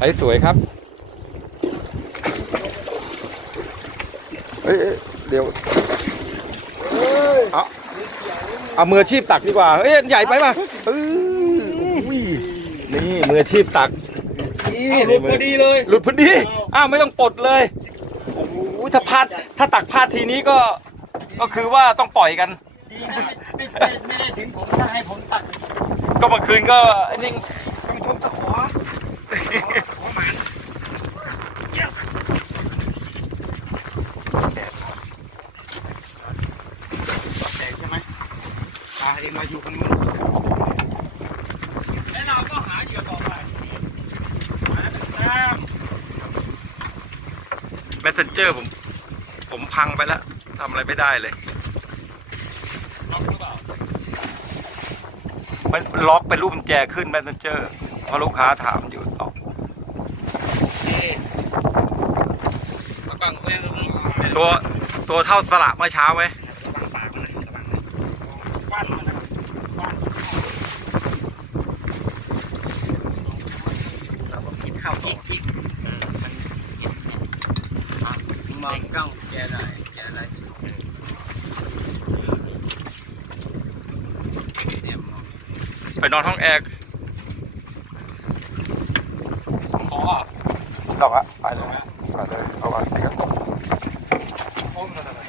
อ้สวยครับเอ้ยเอ้ยเดี๋ยวเอาเอามืออาชีพตักดีกว่าเอ้ยใหญ่ไปป่ะเอออุ้ยนี่มืออาชีพตักนี่หลุดพอดีเลย หลุดพอดี อ้าวไม่ต้องปลดเลยโอ้โหถ้าพลาดถ้าตักพลาดทีนี้ก็ ก็คือว่าต้องปล่อยกันไม่ไม่ไม่ได้ถึงผมถ้าให้ผมตัดก็เมื่อคืนก็ไอ้นี่ ต้องชมตะขอขอหมาน yes แตกใช่ไหมตาเองมาอยู่กันมึงแล้วเราก็หาเหยื่อต่อไปหาตามแมสเซนเจอร์ผม ผมพังไปแล้วทำอะไรไม่ได้เลย ล็อกหรือเปล่ามันล็อกเป็นรูปกุญแจขึ้นแมสเซนเจอร์เพราะลูกค้าถามอยู่ตอบนี่มาบังไว้ตรงนี้ตัวตัวเท่าสละเมื่อเช้าไหม ระวังปากมันนะระวังนะฟันมันนะฟัน เข้าวต่ออีกเออมันกินอะมองกล้องแกหน่อยแกไดเนี่ยมองไปนอนห้องแอร์ขอดอกอะไปเลยไปเลยเอาไว้ที่กระตกโอ้มกันอะไร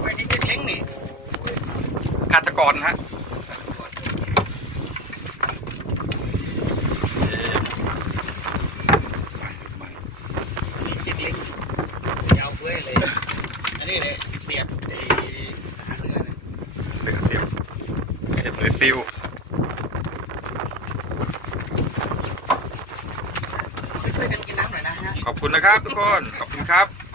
ไว้ที่เล็กๆนี่ ฆาตกรฮะเอ๊ะ เล็กๆยาวเฟ้ยเลย อันนี้เลยเสียบไอ้ทหารเรือเนี่ย เป็นเสียบ เสียบหรือซิลช่วยๆกินน้ำหน่อยนะฮะขอบคุณนะครับทุกคน ขอบคุณครับ